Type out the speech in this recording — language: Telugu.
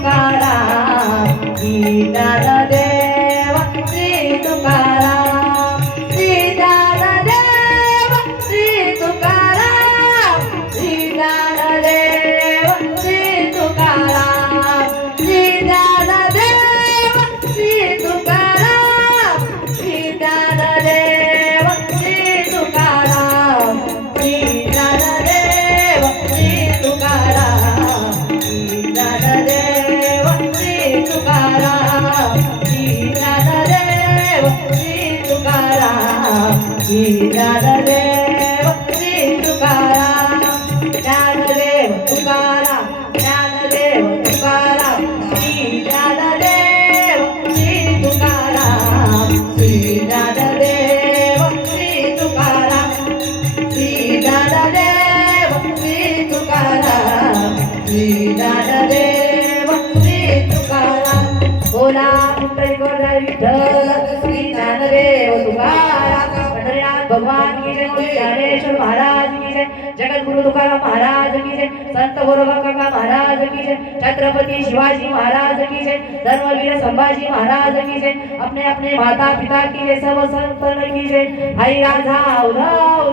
तुकाराम गीतार देव श्री तुकाराम गीतार देव श्री तुकाराम गीतार देव श्री तुकाराम गीतार देव श्री तुकाराम गीतार జ్ఞానదేవ శ్రీ తుకారామ జ్ఞానదేవ తుకారా జ్ఞానదేవ తుకారా శ్రీ జ్ఞానదేవ శ్రీ తుకారామ శ్రీ జ్ఞానదేవ శ్రీ తుకారామ శ్రీ జ్ఞానదేవ శ్రీ తుకారామ శ్రీ జ్ఞానదేవ శ్రీ తుకారామ ఓలా పుత్ర గోడ విఠల శ్రీ జ్ఞానదేవ తుకారామ ज्ञानदेव भगवान की जय ज्ञानेश्वर महाराज की जय जगत गुरु तुकाराम महाराज की जय संत गोरोबा काका महाराज की जय छत्रपति शिवाजी महाराज की जय धर्मवीर संभाजी महाराज की जय अपने अपने माता पिता की जय सब संतन की जय। हरि राधा उधव।